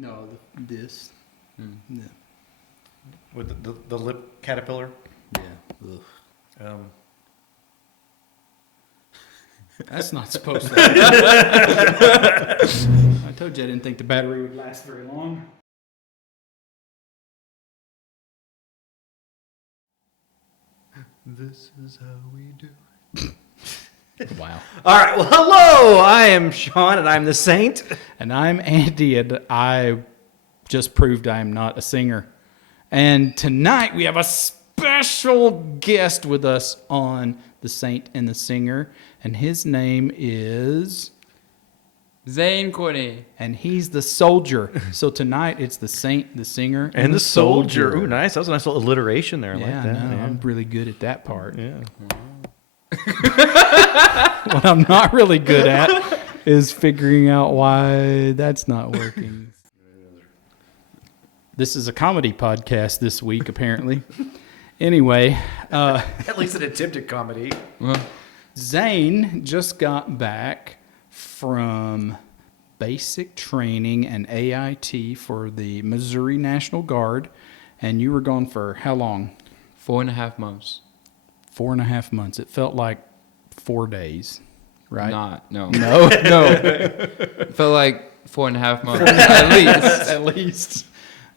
No, this. Yeah. With the lip caterpillar? Yeah. Ugh. That's not supposed to happen. I told you I didn't think the battery would last very long. This is how we do it. Wow. All right. Well, hello. I am Sean, and I'm the Saint. And I'm Andy, and I just proved I am not a singer. And tonight we have a special guest with us on The Saint and the Singer, and his name is Zane Courtney. And he's the soldier. So tonight it's the Saint, the Singer, And the soldier. Ooh, nice. That was a nice little alliteration there. I like that. No, Yeah. I'm really good at that part. Yeah. What I'm not really good at is figuring out why that's not working. This is a comedy podcast this week, apparently. Anyway, At least an attempted comedy. Well, Zane just got back from basic training and AIT for the Missouri National Guard, and you were gone for how long? 4.5 months. 4.5 months. It felt like 4 days, right? No. No? It felt like 4.5 months at least. At least.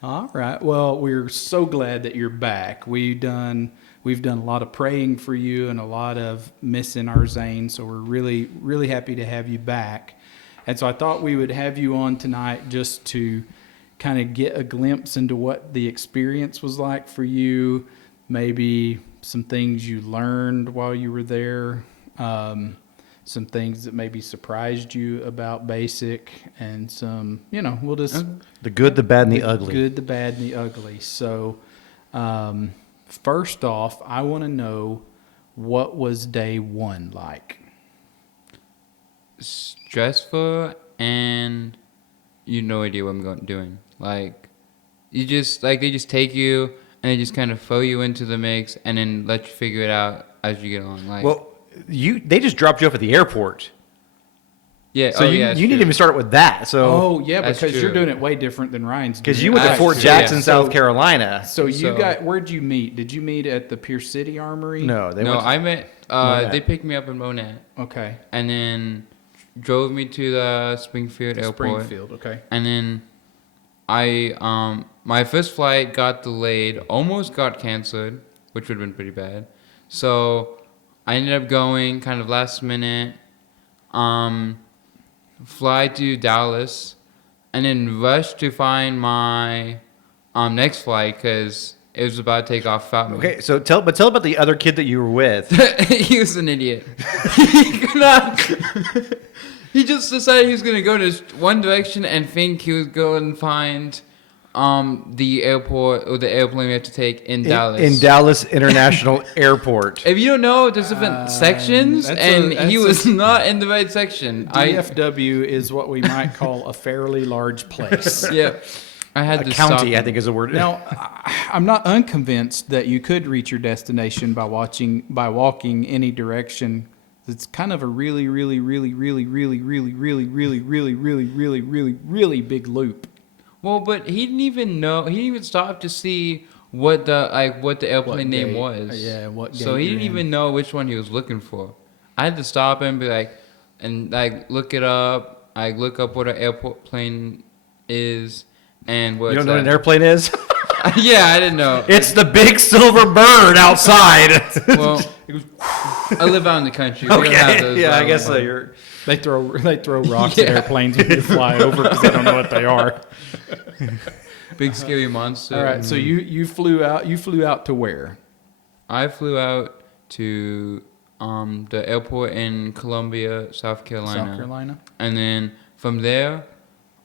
All right. Well, we're so glad that you're back. We've done a lot of praying for you and a lot of missing our Zane. So we're really, really happy to have you back. And so I thought we would have you on tonight just to kind of get a glimpse into what the experience was like for you, maybe some things you learned while you were there, some things that maybe surprised you about basic, and some, we'll just... The good, the bad, and the ugly. Good, the bad, and the ugly. So, first off, I want to know, what was day one like? Stressful, and no idea what I'm doing. Like, they just take you and they just kind of throw you into the mix and then let you figure it out as you get along. Like, Well, they just dropped you off at the airport. yeah. So you that's need to true. even start with that. So Oh, yeah, That's because you're true. doing it way different than Ryan's doing. because you went to That's Fort true, Jackson, yeah. South Carolina. So you So- got, where'd you meet? Did you meet at the Pierce City Armory? No, I met. Monette. They picked me up in Monette Okay. and then drove me to the Springfield Airport. Springfield, okay. And then my first flight got delayed, almost got canceled, which would have been pretty bad. So I ended up going kind of last minute, fly to Dallas, and then rush to find my next flight because it was about to take off without me. Okay, so tell about the other kid that you were with. He was an idiot. He could not. He just decided he was going to go in this one direction and think he was going to find the airport or the airplane we have to take in Dallas. In Dallas International Airport. If you don't know, there's different sections, he was not in the right section. DFW is what we might call a fairly large place. Yeah. I had A to county, stop I him. think, is a word. Now, I'm not unconvinced that you could reach your destination by walking any direction. It's kind of a really, really, really, really, really, really, really, really, really, really, really, really, really big loop. Well, but he didn't even know. He didn't even stop to see what the airplane What name gate? was. Yeah, what So gate he you're didn't in. even know which one he was looking for. I had to stop him, be like, and look it up. Look up what an airplane is and what. You don't know what an airplane is? Yeah, I didn't know. It's the big silver bird outside. Well, I live out in the country. We don't have those Yeah, I around. guess so. You're. They throw rocks at Yeah. airplanes when you fly over because they don't know what they are. Big scary monster. All right, so you flew out. You flew out to where? I flew out to the airport in Columbia, South Carolina. South Carolina. And then from there,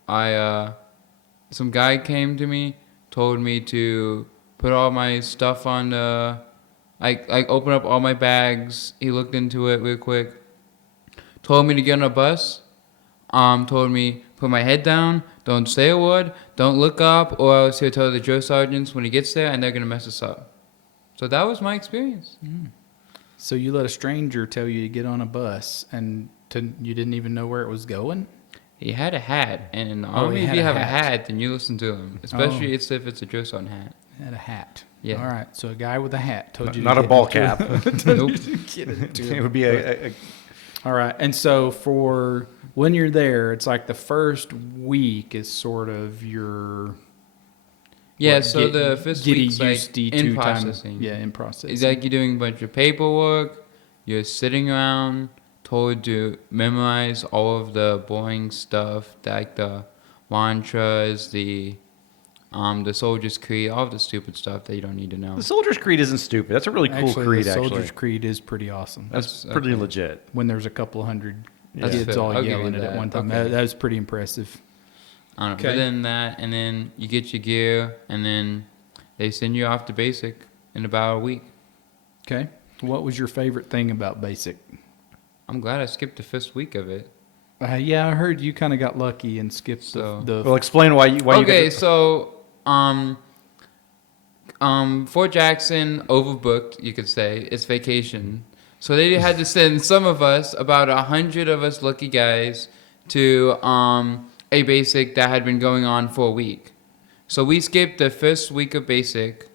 some guy came to me, told me to put all my stuff on the, open up all my bags. He looked into it real quick. Told me to get on a bus. Told me put my head down, don't say a word, don't look up, or else he'll tell the drill sergeants when he gets there, and they're gonna mess us up. So that was my experience. So you let a stranger tell you to get on a bus, and you didn't even know where it was going? He had a hat, and in the Oh, army, he if had you a have a hat. hat, then you listen to him. Especially if it's a drill sergeant hat. Had a hat. Yeah. All right. So a guy with a hat told you Not to a get ball into cap. Nope. get into It it. would be a All right. And so for when you're there, it's like the first week is sort of your Yeah, what, so the first getting week's like used to in time. processing. Yeah, in processing. It's like you're doing a bunch of paperwork. You're sitting around, told to memorize all of the boring stuff, like the mantras, the Soldier's Creed, all of the stupid stuff that you don't need to know. the Soldier's Creed isn't stupid. That's a really cool Actually, creed. the Soldier's Actually, Creed is pretty awesome. that's That's pretty okay. legit. When there's a couple hundred That's kids fair. all I'll give you yelling it at that. one time. Okay. That was pretty impressive. I don't know. Okay. But then that, and then you get your gear, and then they send you off to basic in about a week. Okay. What was your favorite thing about basic? I'm glad I skipped the first week of it. Yeah, I heard you kind of got lucky and skipped So- the Well, explain why you. Okay, you so Fort Jackson overbooked, you could say. It's vacation. So they had to send some of us, about 100 of us lucky guys, to a basic that had been going on for a week. So we skipped the first week of basic,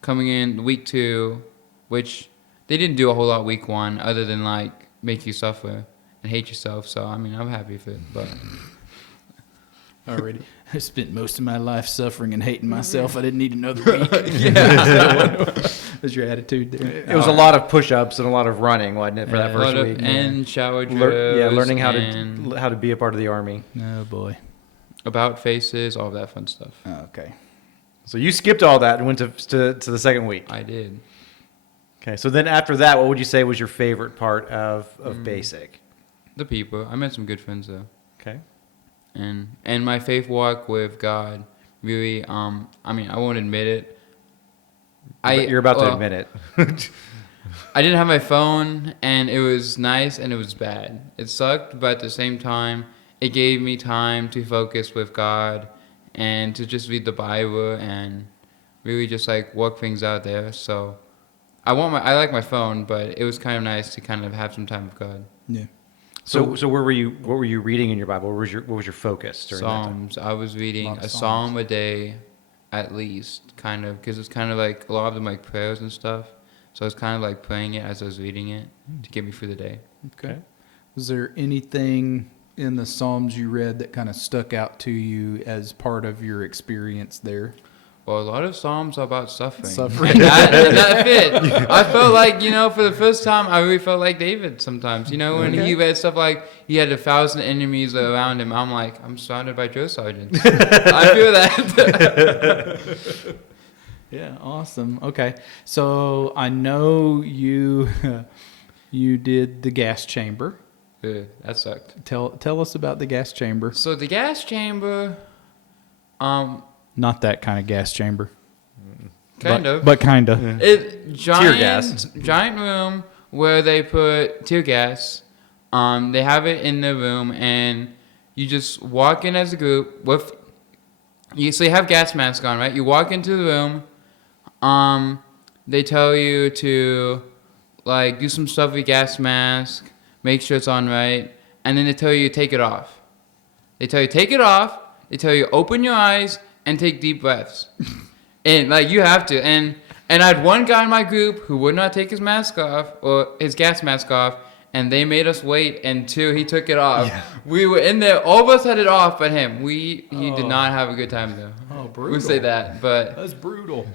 coming in week 2, which they didn't do a whole lot week 1 other than like make you suffer and hate yourself. So I mean, I'm happy with it, but already. I spent most of my life suffering and hating myself. I didn't need another week. That's your attitude there. It was a lot of push-ups and a lot of running, wasn't it, for that a first lot of week? and shower drills. Learning how and to be a part of the army. Oh boy. about faces, all that fun stuff. Okay. So you skipped all that and went to the second week. I did. Okay, so then after that, what would you say was your favorite part of basic? The people. I met some good friends though. Okay. And my faith walk with God really I mean I won't admit it. You're about to admit it. I didn't have my phone and it was nice and it was bad. It sucked, but at the same time it gave me time to focus with God and to just read the Bible and really just like work things out there. So I like my phone, but it was kind of nice to kind of have some time with God. Yeah. So what were you reading in your Bible? What was your focus during that time? Psalms. I was reading Lot of a Psalms. psalm a day, at least, kind of, because it's kind of like a lot of them like prayers and stuff. So I was kind of like praying it as I was reading it to get me through the day. Okay. Was there anything in the Psalms you read that kind of stuck out to you as part of your experience there? Well, a lot of psalms are about suffering. Suffering. And that fit. I felt like, for the first time, I really felt like David sometimes. When he read stuff like he had 1,000 enemies around him, I'm like, I'm surrounded by drill sergeants. I feel that. Yeah, awesome. Okay. So I know you you did the gas chamber. Ugh, that sucked. Tell us about the gas chamber. So the gas chamber, Not that kind of gas chamber. kind of. But kind of. It Tear gas. giant room where they put tear gas. They have it in the room, and you just walk in as a group with. So you have gas mask on, right? You walk into the room. They tell you to do some stuff with your gas mask, make sure it's on right, and then they tell you to take it off. They tell you take it off. They tell you open your eyes and take deep breaths. And you have to. And I had one guy in my group who would not take his mask off or his gas mask off, and they made us wait until he took it off. Yeah. We were in there, all of us had it off but him. He did not have a good time though. Oh, brutal. We'll say that. But That's brutal.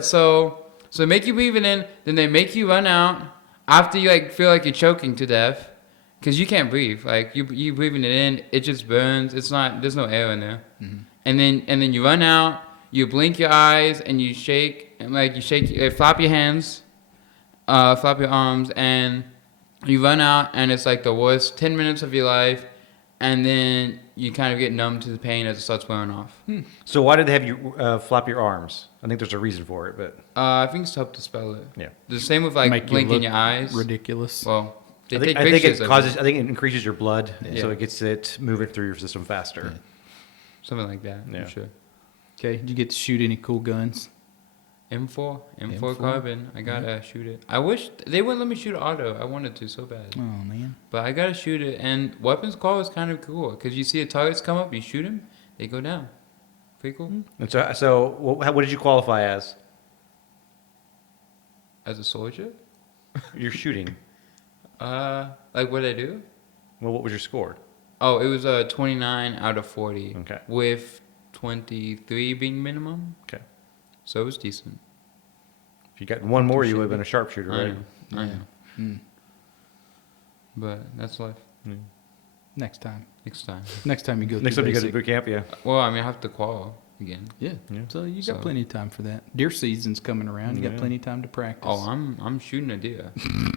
so they make you breathe it in, then they make you run out after you feel like you're choking to death. Cause you can't breathe. You breathing it in, it just burns. There's no air in there. Mm-hmm. And then you run out, you blink your eyes, and you shake, and flap your hands, flap your arms, and you run out, and it's like the worst 10 minutes of your life, and then you kind of get numb to the pain as it starts wearing off. So why did they have you flap your arms? I think there's a reason for it, but I think it's to help to spell it. yeah. The same with Make you blinking look your eyes. Ridiculous. Well, they I think, take I think pictures it of causes. it. I think it increases your blood, Yeah. so it gets it moving through your system faster. Something like that. Yeah. I'm sure. Okay. Did you get to shoot any cool guns? M4 M4? carbon. I gotta shoot it. I wish they wouldn't let me shoot auto. I wanted to so bad, Oh man. but I gotta shoot it. And weapons call is kind of cool because you see the targets come up, you shoot them, they go down. Pretty cool. And so what did you qualify as? As a soldier, You're shooting. like what I do? Well, what was your score? Oh, it was a 29 out of 40. Okay. With 23 being minimum, Okay. so it was decent. If you got one more, you would have been a sharpshooter, I right? know. I know. Mm. But that's life. Next time. Next time. Next time you go. Next through time you go to basic. boot camp, yeah. Well, I mean, I have to qual again. Yeah. Yeah. So you got So- plenty of time for that. Deer season's coming around. You got Yeah. plenty of time to practice. Oh, I'm shooting a deer.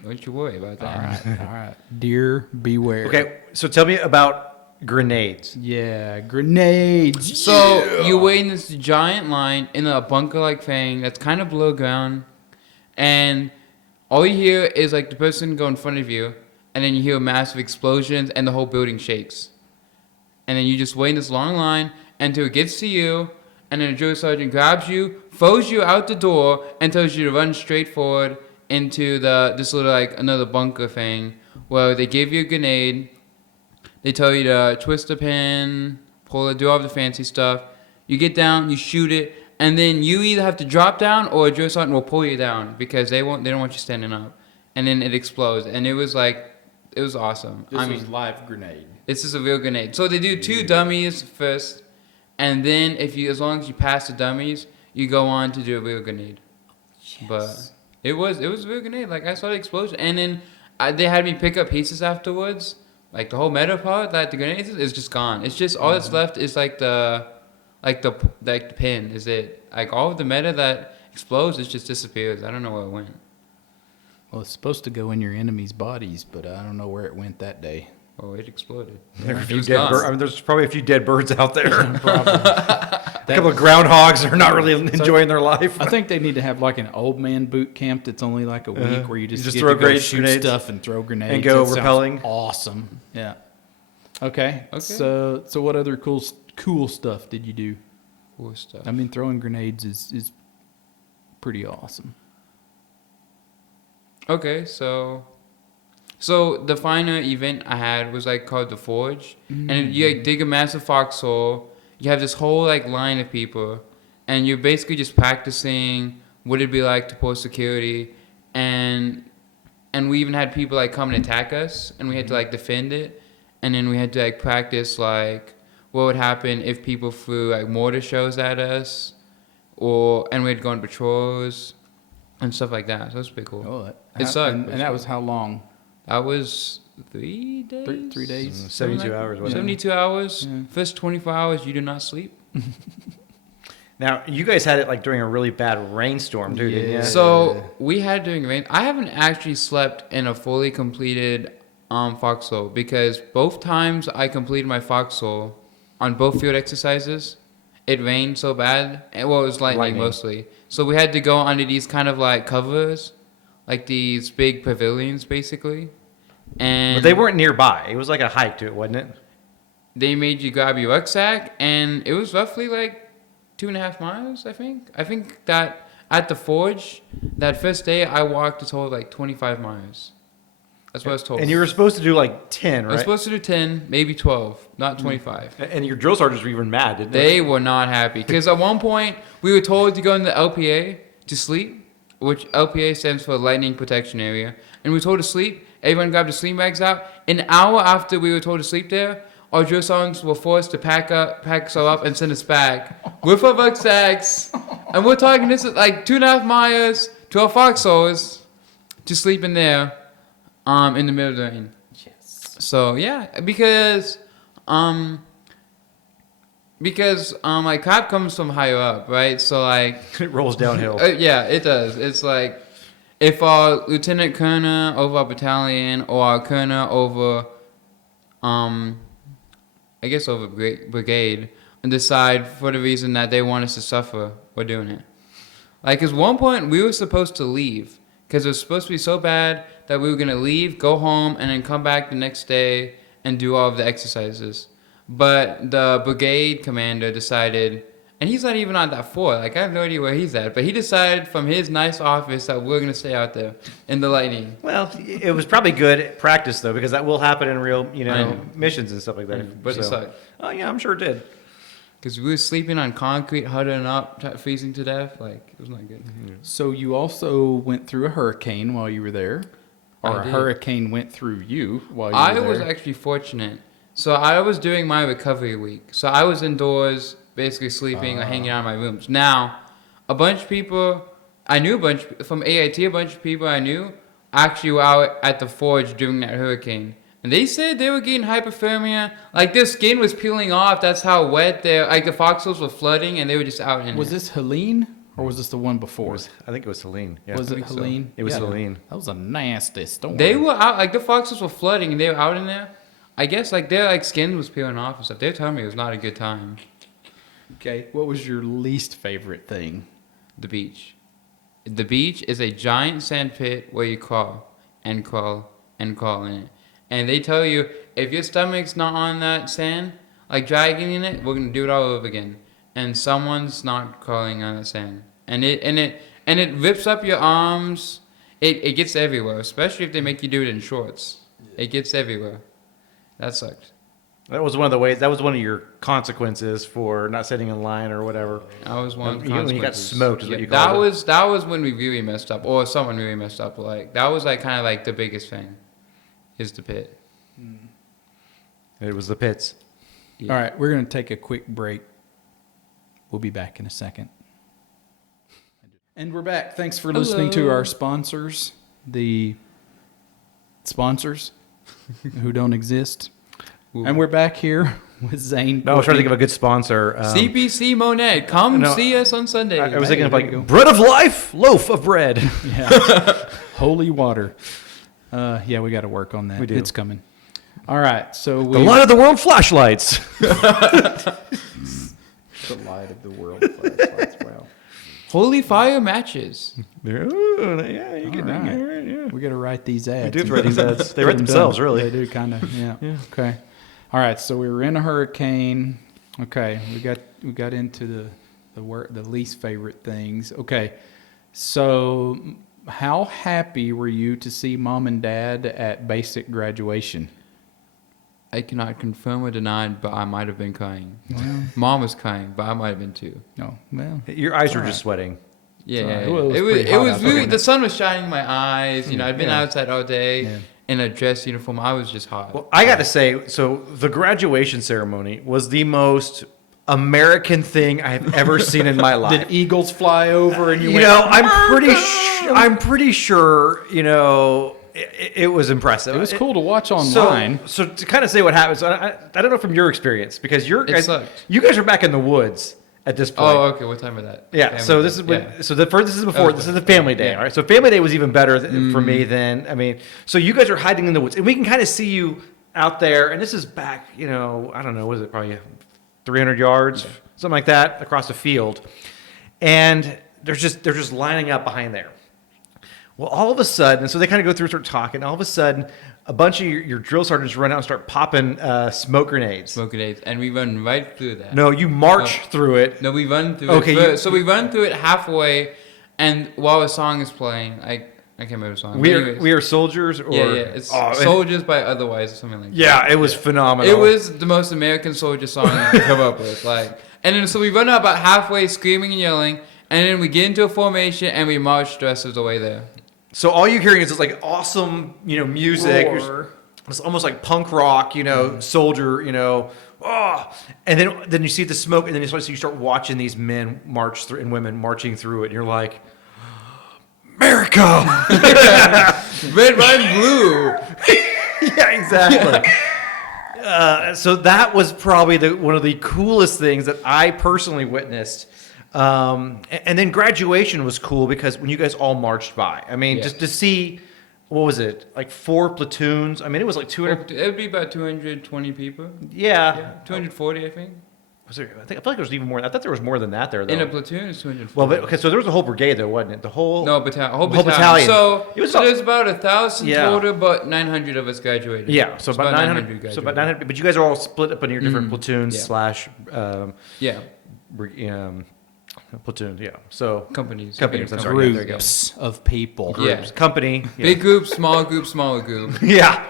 Don't you worry about all that. right. All right. Deer beware. Okay, so tell me about grenades. Yeah. Grenades. So you wait in this giant line in a bunker-like thing that's kind of below ground, and all you hear is like the person go in front of you, and then you hear massive explosions, and the whole building shakes. And then you just wait in this long line until it gets to you, and then a drill sergeant grabs you, throws you out the door, and tells you to run straight forward into this little like another bunker thing where they give you a grenade. They tell you to twist the pin, pull it, do all the fancy stuff. You get down, you shoot it, and then you either have to drop down or a drill sergeant will pull you down because they don't want you standing up. And then it explodes, and it was awesome. This was live grenade. This is a real grenade. So they do 2 dummies first, and then as long as you pass the dummies, you go on to do a real grenade. Yes. But it was a real grenade. Like I saw the explosion, and then they had me pick up pieces afterwards. Like the whole metal part that the grenade is just gone. It's just all that's left is like the pin. Is it like all of the meta that explodes? It just disappears. I don't know where it went. Well, it's supposed to go in your enemies' bodies, but I don't know where it went that day. Oh, it exploded. There are a It few was dead gone. I mean, there's probably a few dead birds out there. That- A couple of groundhogs are not really enjoying their life. I think they need to have like an old man boot camp that's only like a week where you just get throw to go grenades, shoot grenades, stuff and throw grenades and go That sounds rappelling. Awesome. Yeah. Okay. Okay. So what other cool stuff did you do? Cool stuff. I mean, throwing grenades is pretty awesome. Okay, so the final event I had was like called the Forge, and you like dig a massive foxhole. You have this whole like line of people, and you're basically just practicing what it'd be like to pull security, and we even had people like come and attack us, and we had to like defend it, and then we had to like practice like what would happen if people threw like mortar shells at us, and we'd go on patrols and stuff like that. So it's pretty cool. Oh, It sucked, And, but and that was how long? That was 3 days. 3 days. 72 hours, wasn't it? 72 hours. Yeah. First 24 hours, you do not sleep. Now, you guys had it like during a really bad rainstorm, too, didn't you? Yeah. So we had during rain. I haven't actually slept in a fully completed foxhole because both times I completed my foxhole on both field exercises, it rained so bad. And, well, it was lightning mostly. So we had to go under these kind of like covers, like these big pavilions, basically. And But they weren't nearby. It was like a hike to it, wasn't it? they made you grab your rucksack, and it was roughly like 2.5 miles, I think. I think that at the Forge, that first day, I walked a total of like 25 miles. That's what I was told. And you were supposed to do like 10, I was right? supposed to do 10, maybe 12, not 25. And your drill sergeants were even mad, didn't They were not happy because at one point we were told to go in the LPA to sleep, which LPA stands for Lightning Protection Area, and we were told to sleep. Everyone grabbed the sleeping bags out. An hour after we were told to sleep there, our drill sergeants were forced to pack us all up and send us back with our rucksacks. And we're talking this is like 2.5 miles to our foxholes to sleep in there, in the middle of the rain. Yes. So yeah, because like crap comes from higher up, right? So like it rolls downhill. yeah, it does. It's like if our lieutenant colonel over our battalion or our colonel over I guess over brigade and decide for the reason that they want us to suffer, we're doing it. Like at one point we were supposed to leave because it was supposed to be so bad that we were gonna leave, go home, and then come back the next day and do all of the exercises. But the brigade commander decided, And he's not even on that fort. Like, I have no idea where he's at. But he decided from his nice office that we're going to stay out there in the lightning. Well, it was probably good practice though, because that will happen in real, I know. missions and stuff like that. But it sucked. Oh yeah, I'm sure it did. Because we were sleeping on concrete, huddling up, freezing to death. Like, it was not good. So you also went through a hurricane while you were there, or I a did. hurricane went through you while you I were there. was actually fortunate. So I was doing my recovery week. So I was indoors, basically sleeping or hanging out in my rooms. Now, a bunch of people, I knew from AIT, a bunch of people I knew actually were out at the forge during that hurricane. And they said they were getting hypothermia. Like, their skin was peeling off. That's how wet like the foxholes were flooding, and they were just out in Was it. this Helene, or was this the one before? I think it was Helene. Yeah. Was it think so. Helene? It was Helene. That was a nasty storm. They were out, like the foxes were flooding, and they were out in there. I guess like their like skin was peeling off and stuff. They were telling me it was not a good time. Okay. What was your least favorite thing? The beach. The beach is a giant sand pit where you crawl and crawl and crawl in it. And they tell you if your stomach's not on that sand, like dragging in it, we're gonna do it all over again. And someone's not crawling on the sand, and it rips up your arms. It gets everywhere, especially if they make you do it in shorts. It gets everywhere. That sucked. That was one of the ways. That was one of your consequences for not sitting in line or whatever. That was one of the When you got consequences. smoked is what you that called it. that was when we really messed up, or someone really messed up. Like that was like kind of like the biggest thing, is the pit. It was the pits. Yeah. All right, we're going to take a quick break. We'll be back in a second. And we're back. Thanks for listening to Hello. our sponsors, the sponsors who don't exist. Ooh. And we're back here with Zane. No, I was trying to think of a good sponsor. CBC Monet, come no, see us on Sunday. I was Hey, thinking of there you go. like bread of life, loaf of bread. Yeah. Holy water. Yeah, we got to work on that. We do. It's coming. All right, so The light of the world flashlights. the light of the world. Wow. Holy Fire matches. Yeah, you All right. yeah. We got to write these ads. do have to write these ads. They Get write them themselves, done. really. They do, kind of. Yeah. Okay. All right. So we were in a hurricane. Okay. We got into the least favorite things. Okay. So how happy were you to see mom and dad at basic graduation? I cannot confirm or deny, but I might have been crying. Mom was crying, but I might have been too. No. Well. Your eyes were All just sweating. Yeah, Sorry. yeah, Well, yeah. it was pretty hot out there, really, wasn't the it? sun was shining in my eyes. You know, I'd been Yeah. outside all day Yeah. in a dress uniform. I was just hot. Well, I got to say, so the graduation ceremony was the most American thing I have ever seen in my life. Did eagles fly over and you You went, know, I'm pretty sure, it was impressive. It was cool to watch online. So to kind of say what happened, so I don't know from your experience, because It guys, sucked. you guys are back in the woods at this point. Oh, okay. What time was that? Yeah, Family so day. this is when, Yeah. so the first, this is before, this is the family day, Yeah. all right? So family day was even better for me than, so you guys are hiding in the woods, and we can kind of see you out there, and this is back, I don't know, what is it, probably 300 yards, something like that, across the field, and they're just lining up behind there. Well, all of a sudden, and so they kind of go through, start talking, all of a sudden, a bunch of your drill sergeants run out and start popping smoke grenades. Smoke grenades, and we run right through that. No, you march through it. No, we run through Okay, it. you- So we run through it halfway, and while a song is playing, I can't remember the song. We but are, anyways. we are soldiers, or Yeah, yeah. It's Oh, and- Soldiers by Otherwise or something like that. Yeah, it was phenomenal. It was the most American soldier song I could come up with. And then so we run out about halfway screaming and yelling, and then we get into a formation and we march the rest of the way there. So all you're hearing is this like awesome, music. Roar. It's almost like punk rock, soldier, and then you see the smoke, and then you start watching these men march through and women marching through it, and you're like, America. Red, white, and blue. Yeah, exactly. So that was probably one of the coolest things that I personally witnessed. And then graduation was cool because when you guys all marched by, Yeah. just to see, what was it, like 4 platoons? It was like 200. It would be about 220 people. Yeah. 240, I think. Was there, I feel like there was even more. I thought there was more than that there, though. In a platoon, it's 240. Well, but, okay, so there was a whole brigade, though, wasn't it? The whole. No, battalion. Whole Whole battalion. battalion. So, It was so about- there's about 1,000 Yeah. total, but 900 of us graduated. Yeah, so It's about 900. graduated. So about 900. But you guys are all split up into your different platoons Yeah. slash. Yeah. platoon. Yeah. So Companies. Companies, I'm sorry. Yeah, there you go. Groups of people. Yeah. Company. Yeah. Big group, smaller group. Yeah.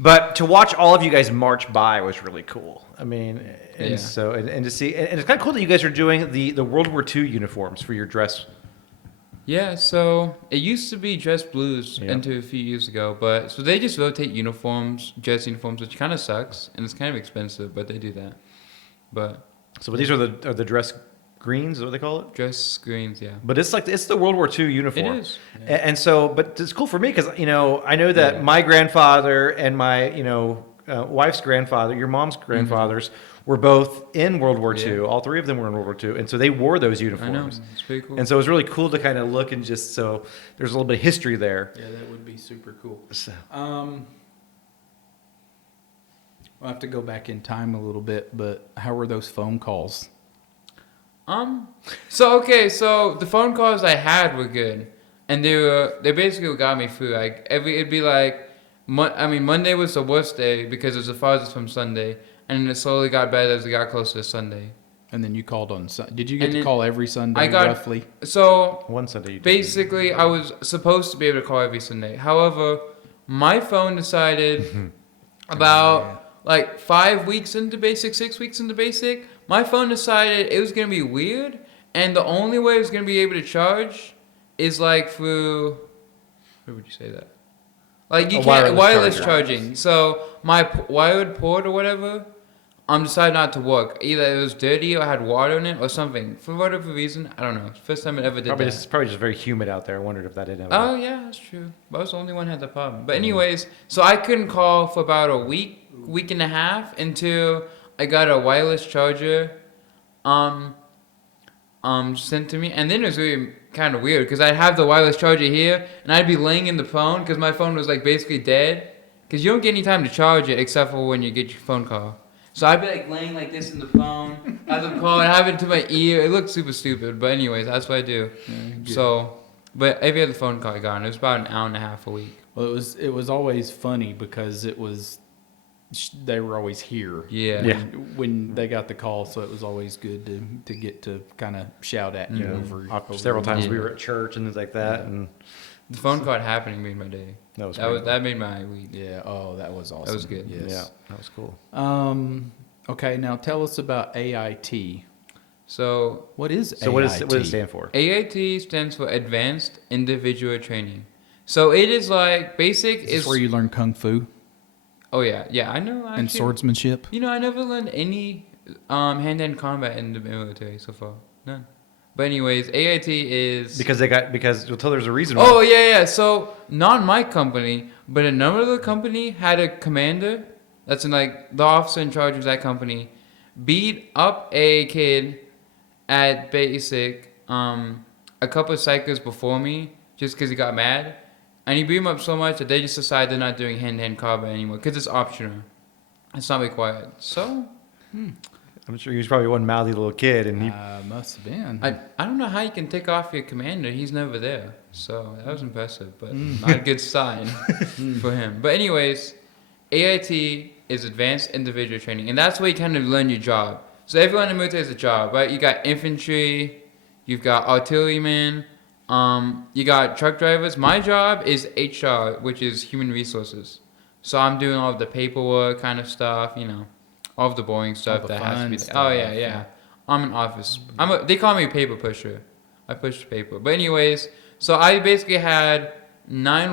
But to watch all of you guys march by was really cool. I mean, and Yeah. so and to see, and it's kind of cool that you guys are doing the World War II uniforms for your dress. Yeah, so it used to be dress blues Yeah. until a few years ago, but so they just rotate uniforms, dress uniforms, which kind of sucks and it's kind of expensive, but they do that. But So, but these are the dress greens, is what they call it. dress screens, yeah. But it's the World War II uniform. It is. And so, but it's cool for me because I know that Yeah. my grandfather and my wife's grandfather, your mom's grandfathers, were both in World War II. Yeah. All three of them were in World War II, and so they wore those I know. uniforms. It's pretty cool. And so it was really cool to kind of look and just so there's a little bit of history there. Yeah, that would be super cool. So, We'll have to go back in time a little bit, but how were those phone calls? So the phone calls I had were good, and they basically got me through. Like it'd be like, Monday was the worst day because it was the farthest from Sunday, and then it slowly got better as it got closer to Sunday. And then you called on Did you get And to then call every Sunday I got roughly? so one Sunday you did. basically I was supposed to be able to call every Sunday. However, my phone decided about like 5 weeks into basic, 6 weeks into basic, my phone decided it was gonna be weird, and the only way it was gonna be able to charge is like through. Where would you say that? Like you A can't wireless charger. charging. So my wired port or whatever, decided not to work. Either it was dirty or had water in it or something. For whatever reason, I don't know. It's the first time it ever did Probably that. just, it's probably just very humid out there. I wondered if that did. Oh yeah, that's true. But I was the only one who had the problem. But anyways, so I couldn't call for about a week and a half until I got a wireless charger, sent to me, and then it was really kind of weird because I'd have the wireless charger here, and I'd be laying in the phone because my phone was like basically dead, because you don't get any time to charge it except for when you get your phone call. So I'd be like laying like this in the phone, have the call, and have it to my ear. It looked super stupid, but anyways, that's what I do. So, but every other phone call I got, and it was about an hour and a half a week. Well, it was always funny because they were always here. Yeah. Yeah. When they got the call, so it was always good to get to kind of shout at you over Several times Yeah. we were at church and things like that, and The phone call happening made my day. that was That made my week. Yeah. Oh, that was awesome. That was good. Yes. yeah, that was cool. Okay. Now tell us about AIT. So What is So AIT? what does it stand for? AIT stands for Advanced Individual Training. So it is like basic Is this is where you learn kung fu Oh yeah, I know. Actually, and swordsmanship? You know, I never learned any hand-to-hand combat in the military so far. None. But anyways, AIT is Because well, there's a reason why. Oh yeah. So not my company, but another company had a commander. That's in like the officer in charge of that company beat up a kid at basic a couple of cycles before me just because he got mad, and he beat him up so much that they just decided they're not doing hand-to-hand combat anymore because it's optional. It's not required. So I'm sure he was probably one mouthy little kid, and he. Must have been. I don't know how you can take off your commander. He's never there. So that was impressive, but not a good sign for him. But anyways, AIT is Advanced Individual Training, and that's where you kind of learn your job. So everyone in the military has a job, right? You got infantry, you've got artillerymen, you got truck drivers. My job is HR, which is human resources. So I'm doing all of the paperwork kind of stuff, all of the boring stuff the that has to fun be. stuff, Oh yeah. I'm an office. They call me a paper pusher. I push paper. But anyways, so I basically had 9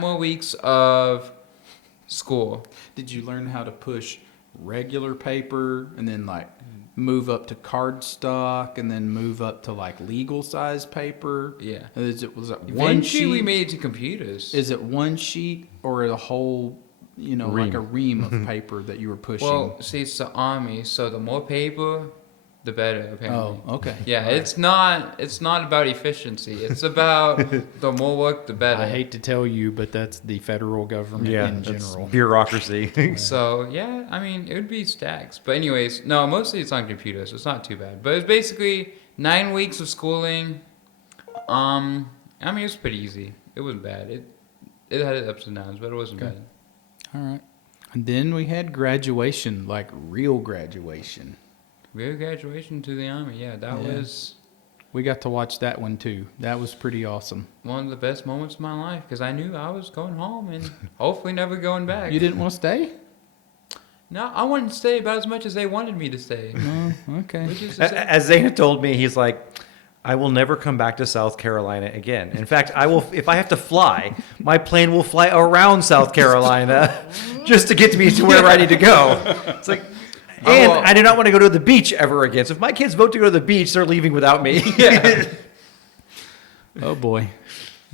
more weeks of school. Did you learn how to push regular paper and then like move up to cardstock and then move up to like legal size paper? Yeah. Was it one Eventually, sheet? we made it to computers. Is it one sheet or a whole, like a ream of paper that you were pushing? Well, see, it's the army, so the more paper, the better. Apparently. Oh, okay. Yeah, it's not about efficiency. It's about the more work, the better. I hate to tell you, but that's the federal government in that's general. bureaucracy. So yeah, it would be stacks. But anyways, no, mostly it's on computers, so it's not too bad. But it's basically 9 weeks of schooling. It was pretty easy. It wasn't bad. It had its ups and downs, but it wasn't bad. All right. And then we had graduation, like real graduation. Real graduation to the Army. Yeah, that Yeah. was We got to watch that one too. That was pretty awesome. one of the best moments of my life because I knew I was going home and hopefully never going back. You didn't want to stay? No, I wanted to stay about as much as they wanted me to stay. No. Okay. Which is As Zane had told me, he's like, I will never come back to South Carolina again. In fact, I will. If I have to fly, my plane will fly around South Carolina just to get me to where I need to go. It's like, and I do not want to go to the beach ever again. So if my kids vote to go to the beach, they're leaving without me. Yeah. Oh boy.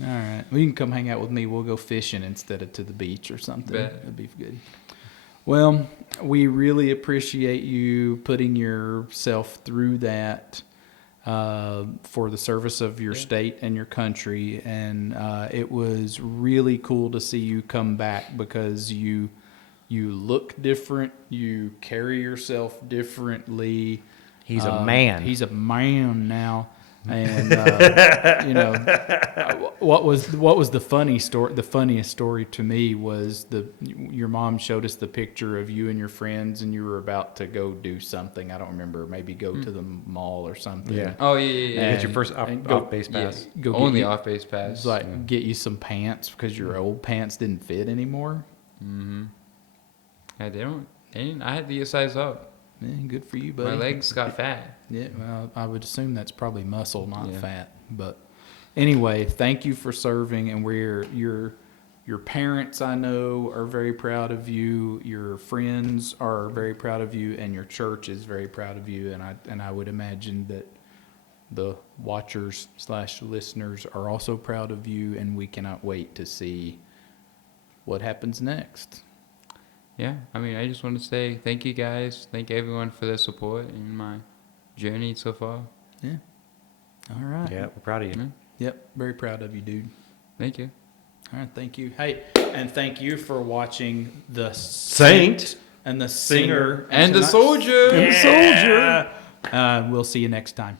All right. Well, you can come hang out with me. We'll go fishing instead of to the beach or something. Bet. That'd be good. Well, we really appreciate you putting yourself through that for the service of your state and your country. And it was really cool to see you come back because you look different. You carry yourself differently. He's a man. He's a man now. And you know, what was the funny story? The funniest story to me was your mom showed us the picture of you and your friends, and you were about to go do something. I don't remember, maybe go to the mall or something. Yeah. Oh yeah. And- Get your first and go- off-base pass. Go get Only you- off base It's pass. like get you some pants because your old pants didn't fit anymore. Yeah, they didn't. I had to get sized up. Yeah, good for you, buddy. My legs got fat. Yeah, well, I would assume that's probably muscle, not Yeah. fat. But anyway, thank you for serving, and your parents, I know, are very proud of you. Your friends are very proud of you, and your church is very proud of you. And I would imagine that the watchers / listeners are also proud of you, and we cannot wait to see what happens next. Yeah, I mean, I just want to say thank you guys. Thank everyone for their support in my journey so far. Yeah. All right. Yeah, we're proud of you. Yeah. Yep. Very proud of you, dude. Thank you. All right, thank you. Hey, and thank you for watching The Saint and the Singer And the tonight- soldier. And the Soldier. We'll see you next time.